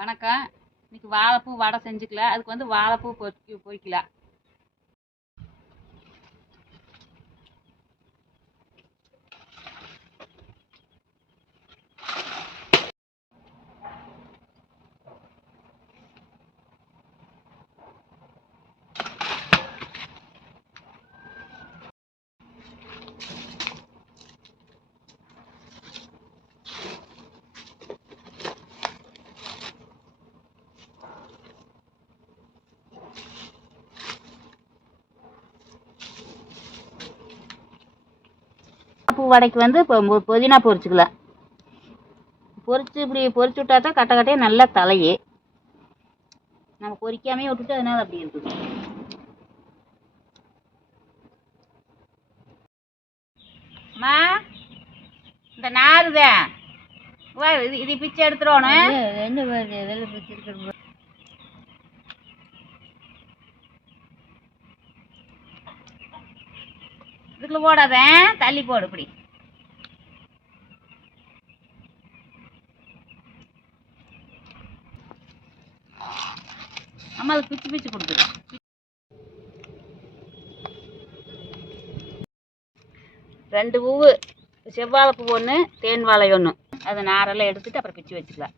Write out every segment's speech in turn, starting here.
வணக்கம். இன்னைக்கு வாழைப்பூ வடை செஞ்சுக்கலாம். அதுக்கு வாழைப்பூ பொரிக்கலாம். பூ வடைக்கு இப்போ புதினா பொரிச்சுக்கலாம். இப்படி பொரிச்சு விட்டா தான் கட்ட கட்டையே நல்லா தலையே. நம்ம பொரிக்காமே விட்டுட்டு அதனால அப்படி இருக்குது. அம்மா, இந்த நாருதான் இது பிச்சை எடுத்துடணும். இதுக்குள்ள போடாத, தள்ளி போடு. இப்படி அம்மா அது பிச்சு பிச்சு கொடுத்துரு. ரெண்டு பூவு, செவ்வாழை பூ ஒன்று, தேன் வாழை ஒன்று. அதை நாரெல்லாம் எடுத்துட்டு அப்புறம் பிச்சு வச்சுக்கலாம்.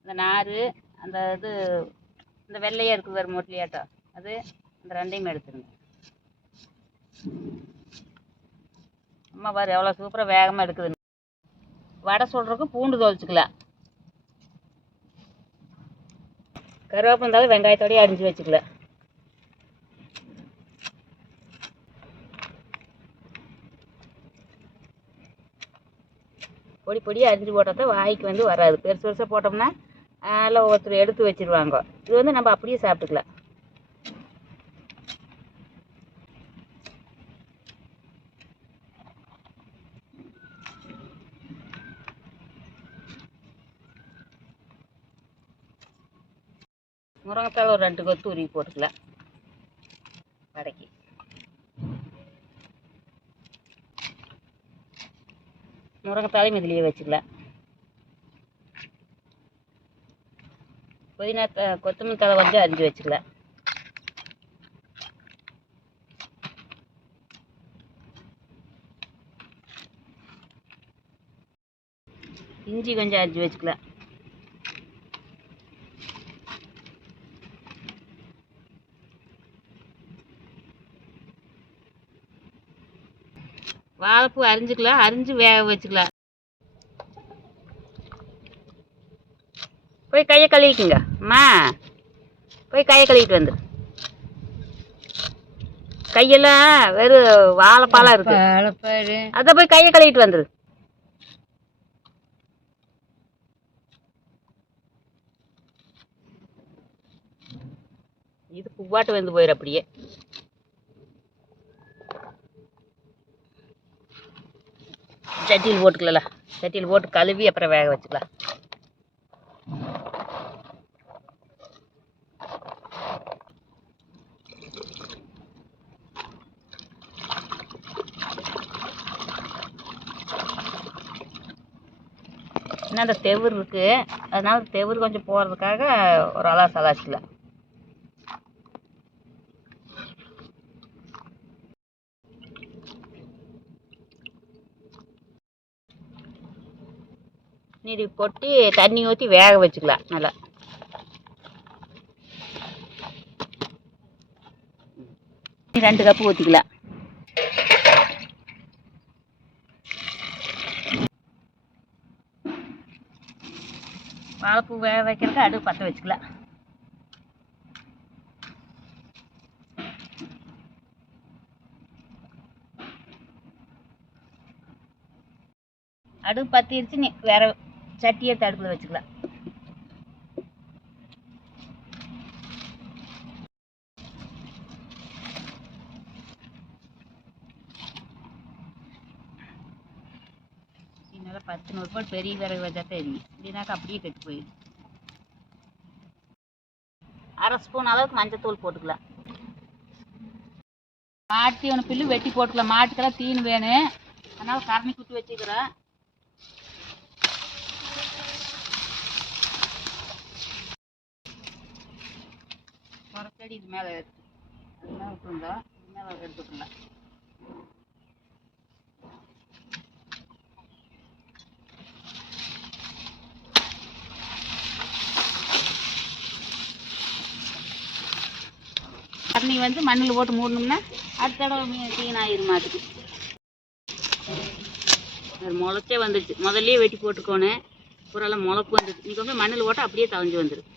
இந்த நார், அந்த இது, இந்த வெள்ளையா இருக்குது வேறு மொட்லியாட்டம், அது அந்த ரெண்டையும் எடுத்துருங்க. அம்மா பாரு எவ்வளோ சூப்பராக வேகமாக எடுக்குதுன்னு. வடை சொல்றதுக்கு பூண்டு தொலைச்சிக்கலாம். கருவேப்பிலை இருந்தாலும் வெங்காயத்தோடய அரிஞ்சு வச்சுக்கலாம். பொடி பொடியாக அரிஞ்சு போட்டால் தான் வாய்க்கு வராது. பெருசு பெருசாக போட்டோம்னா நல்லா ஒருத்தர் எடுத்து வச்சிருவாங்க. இது நம்ம அப்படியே சாப்பிட்டுக்கலாம். முருங்கைத்தாள் ஒரு 2 கொத்து உருவி போட்டுக்கலாம் வடைக்கு. முருங்கைத்தாளையும் இதுலேயே வச்சுக்கலாம். புதினா கொத்தமல்லி தழை அரிஞ்சு வச்சுக்கலாம். இஞ்சி கொஞ்சம் அரிஞ்சு வச்சுக்கலாம். வாழைப்பூ அரிஞ்சுக்கலாம், அரிஞ்சு வேக வச்சுக்கலாம். போய் கையை கழுவிக்குங்க அம்மா, போய் கையை கழுவிட்டு வந்துரு. கையெல்லாம் வெறும் வாழைப்பாலா இருக்கு, அத போய் கையை கழுவிட்டு வந்துரு. இது பூவாட்டு போயிரு. அப்படியே சட்டியில் போட்டுக்கலாம். சட்டியில் போட்டு கழுவி அப்புறம் வேக வச்சுக்கலாம். இன்னும் அந்த தெவுர் இருக்கு, அதனால தெவுர் கொஞ்சம் போகிறதுக்காக ஒரு அலா சலாச்சிக்கலாம். நீர் கொட்டி தண்ணி ஊற்றி வேக வச்சுக்கலாம். நல்லா ரெண்டு கப்பு ஊற்றிக்கலாம். வாழைப்பூ வேக வைக்கிறதுக்கு அடுப்பு பற்ற வச்சுக்கலாம். அடுப்பு பற்றிடுச்சு, நீ வேற சட்டியை அடுப்பில் வச்சுக்கலாம். நல்லா 10 நூறு பெரிய விறகு வச்சா தெரியும், இல்லைனாக்கா அப்படியே கெட்டு போயிடும். அரை ஸ்பூன் அளவுக்கு மஞ்சத்தூள் போட்டுக்கலாம். மாட்டி ஒன்று புல்லு வெட்டி போட்டுக்கலாம். மாட்டுக்கெல்லாம் தீனி வேணும், அதனால் கரணி குட்டி வச்சுக்கிறேன். செடி இது மேலே அது மேலே விட்டுருந்தோம், இது மேலே எடுத்துக்கலாம். கரணி வந்து மண்ணில் போட்டு மூடணும்னா அடுத்த தடவை க்ளீன் ஆயிரும். அதுக்கு முளைச்சே வந்துடுச்சு. முதல்லையே வெட்டி போட்டுக்கோணும். பூரெல்லாம் முளைப்பு வந்துடுச்சு. நீங்கள் வந்து மண்ணில் போட்டால் அப்படியே தவஞ்சு வந்துடும்.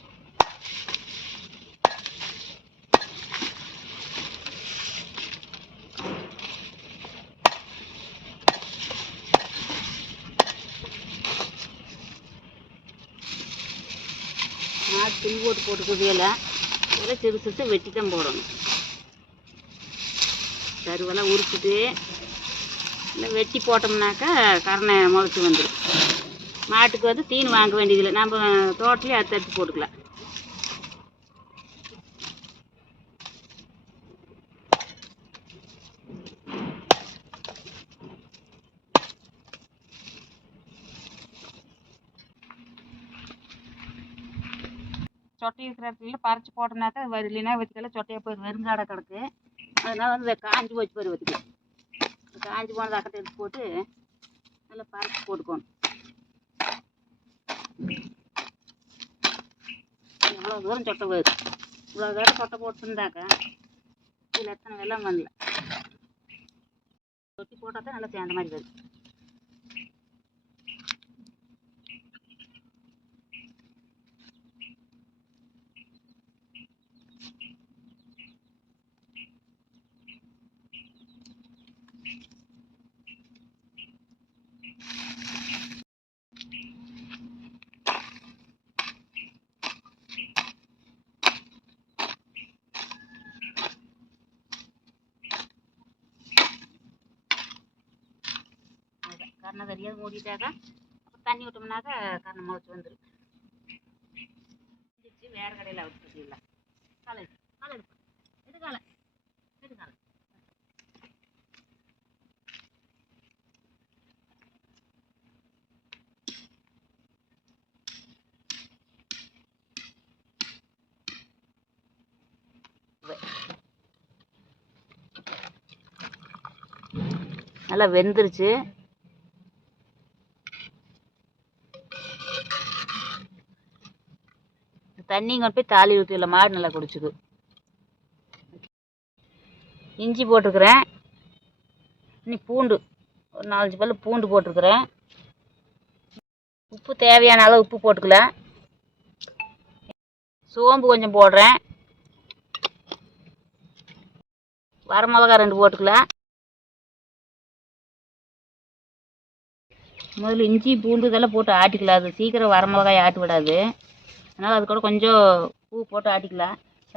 மாடு துணி போட்டுக்கிறது எல்லாம் சிறு சிறுத்து வெட்டி தான் போடணும். கருவெல்லாம் உரிச்சிட்டு இல்லை வெட்டி போட்டோம்னாக்கா கரணை முளைச்சி வந்துடும். மாட்டுக்கு வந்து தீனி வாங்க வேண்டியதில்லை, நம்ம தோட்டலையே அறுத்து போட்டுக்கலாம். சொட்டை இருக்கிற இடத்துல பறிச்சு போட்டோம்னாக்கா அது இல்லைன்னா வச்சுக்கல சொட்டையாக போய் வெறுங்காடை கிடக்கு. அதனால வந்து காஞ்சி போச்சு போய் வச்சுக்கலாம். காஞ்சி போனது அக்கட்டை எடுத்து போட்டு நல்லா பறிச்சு போட்டுக்கணும். எவ்வளோ தூரம் சொட்டை போயிடுது. இவ்வளோ தூரம் சொட்டை போட்டுருந்தாக்கா இதில் எத்தனை வெள்ளம் வரல. சொட்டி போட்டால் தான் நல்லா சேர்ந்த மாதிரி வருது. கரணை தெரியாது மூடிட்டாக்கா அப்புறம் தண்ணி விட்டோம்னாக்கா கரணை முளைச்சி வந்துடும். வேறு கடையில் அவுத்து கட்டிடலாம். காலை காலை எடுப்போம். எது காலை எது காலை நல்லா வெந்துருச்சு. தண்ணி கொண்டு போய் தாலி ஊற்றில மாடு நல்லா குடிச்சுது. இஞ்சி போட்டிருக்கிறேன். இன்னும் பூண்டு ஒரு 4-5 பல்லு பூண்டு போட்டிருக்கிறேன். உப்பு தேவையான அளவு உப்பு போட்டுக்கலாம். சோம்பு கொஞ்சம் போடுறேன். வரமிளகா 2 போட்டுக்கலாம். முதல்ல இஞ்சி பூண்டு இதெல்லாம் போட்டு ஆட்டிக்கலாம். அது சீக்கிரம் வரமிளகாய் ஆட்டி விடாது. அதனால் அது கூட கொஞ்சம் பூ போட்டு ஆட்டிக்கலாம்.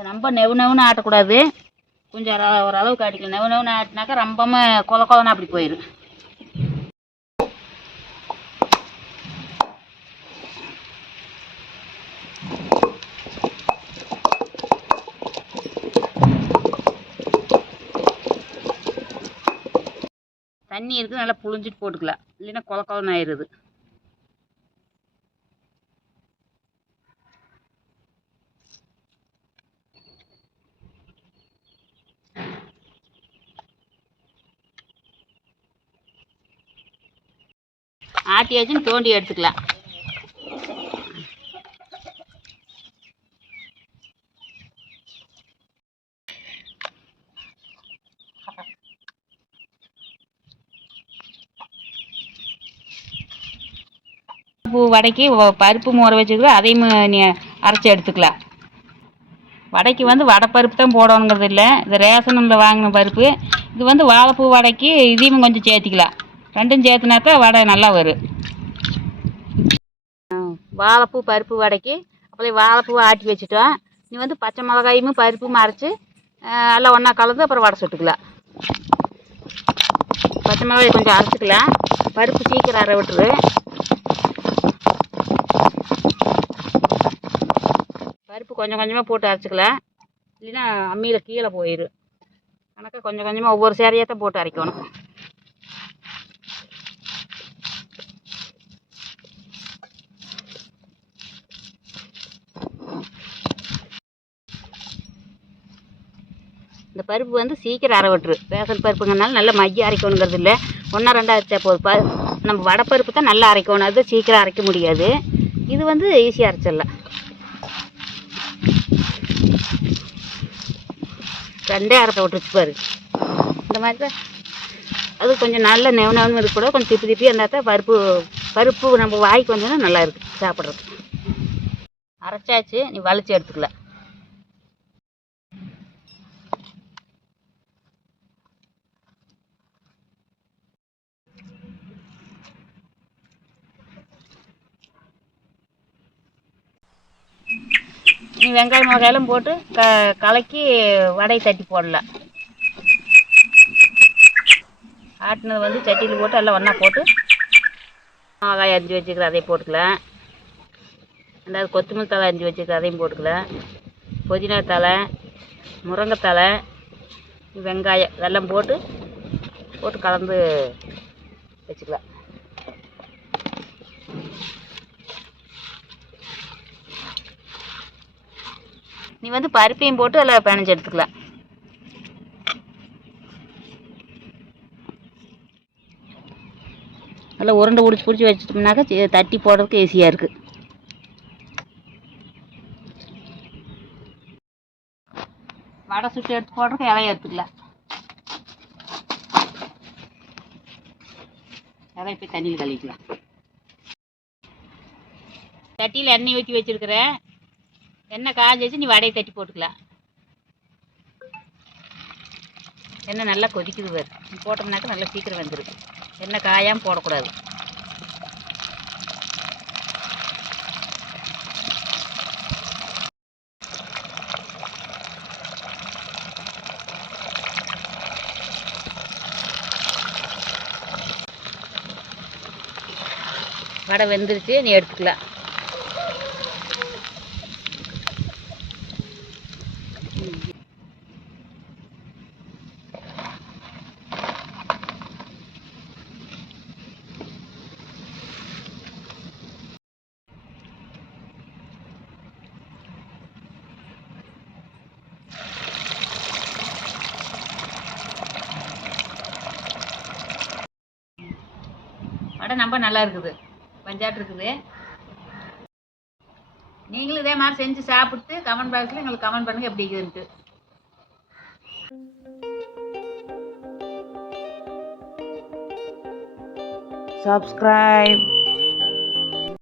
ரொம்ப நெவுன்னு ஆட்டக்கூடாது, கொஞ்சம் ஓரளவுக்கு ஆட்டிக்கலாம். நெவுன்னு ஆட்டினாக்கா ரொம்பவும் கொலன்னு அப்படி போயிடும். தண்ணி இருக்குது, நல்லா புழிஞ்சிட்டு போட்டுக்கலாம். இல்லைன்னா கொலன்னு ஆயிடுது. ஆட்டியாச்சுன்னு தோண்டி எடுத்துக்கலாம். பூ வடைக்கு பருப்பு ஊற வச்சுக்கிட்டு அதையும் அரைச்சி எடுத்துக்கலாம். வடைக்கு வந்து வடைப்பருப்பு தான் போடணுங்கிறது இல்லை, இது ரேஷனில் வாங்கின பருப்பு. இது வந்து வாழைப்பூ வடைக்கு இதையும் கொஞ்சம் சேர்த்திக்கலாம். ரெண்டும் சேர்த்துனாக்கா வடை நல்லா வரும். வாழைப்பூ பருப்பு வடைக்கு அப்படியே வாழைப்பூவை ஆட்டி வச்சுட்டோம். நீ வந்து பச்சை மிளகாயும் பருப்பும் அரைச்சி எல்லாம் ஒன்றா கலந்து அப்புறம் வடை சுட்டுக்கலாம். பச்சை மிளகாய் கொஞ்சம் அரைச்சிக்கலாம். பருப்பு சீக்கிரம் அரை விட்டுரு. பருப்பு கொஞ்சம் கொஞ்சமாக போட்டு அரைச்சிக்கலாம், இல்லைன்னா அம்மியில் கீழே போயிடும். கணக்காக கொஞ்சம் கொஞ்சமாக ஒவ்வொரு சேரையாக தான் போட்டு அரைக்கணும். இந்த பருப்பு வந்து சீக்கிரம் அரை விட்டுரு. ரேஷன் பருப்புங்கனால நல்லா மைய அரைக்கணுங்கிறது இல்லை, ஒன்றா ரெண்டாக அரைச்சா போதும். நம்ம வடைப்பருப்பு தான் நல்லா அரைக்கணும், அது சீக்கிரம் அரைக்க முடியாது. இது வந்து ஈஸியாக அரைச்சிடலாம். ரெண்டே அரைப்பை விட்டுருச்சு பாரு. இந்த மாதிரி தான் அது கொஞ்சம் நல்ல நெவனவனு இருக்கக்கூட, கொஞ்சம் திப்பி திப்பி இருந்தால் தான் பருப்பு நம்ம வாய்க்கு வந்தோன்னா நல்லா இருக்குது சாப்பிட்றதுக்கு. அரைச்சாச்சு, நீ வலிச்சு எடுத்துக்கலாம். நீ வெங்காயம் மிளகாயெல்லாம் போட்டு கலக்கி வடையை தட்டி போடலாம். ஆட்டினது வந்து சட்டியில் போட்டு எல்லாம் ஒன்றா போட்டு மிளகாய் அரிஞ்சு வச்சுக்கிற அதையும் போட்டுக்கலாம். ரெண்டாவது கொத்தமல்லி தழை அரிஞ்சு வச்சுக்கிற அதையும் போட்டுக்கலாம். புதினா தழை, முருங்கைத்தழை, வெங்காயம் வெல்லம் போட்டு கலந்து வச்சுக்கலாம். நீ வந்து பருப்பையும் போட்டு அதில் பிணைஞ்சு எடுத்துக்கலாம். நல்லா உருண்டை பிடிச்சி வச்சிட்டோம்னாக்கா தட்டி போடுறதுக்கு ஈஸியாக இருக்குது. வடை சுட்டு எடுத்து போடுறதுக்கு இலையை எடுத்துக்கலாம். இலையை போய் தண்ணியில் கழுவிக்கலாம். சட்டியில் எண்ணெய் ஊற்றி வச்சுருக்கிறேன். எண்ணெய் காய்ச்சி வச்சு நீ வடையை தட்டி போட்டுக்கலாம். எண்ணெய் நல்லா கொதிக்குது வேறு, நீ போட்டோம்னாக்கா நல்லா சீக்கிரம் வந்துருக்கு. எண்ணெய் காயாமல் போடக்கூடாது. வடை வெந்துருச்சு, நீ எடுத்துக்கலாம். வடை ரொம்ப நல்லா இருக்குது, பஞ்சாட்டு இருக்குது. நீங்களும் இதே மாதிரி செஞ்சு சாப்பிட்டு கமெண்ட் பாக்ஸில் எங்களுக்கு கமெண்ட் பண்ணுங்கள் எப்படி இருக்குதுன்ட்டு. Subscribe.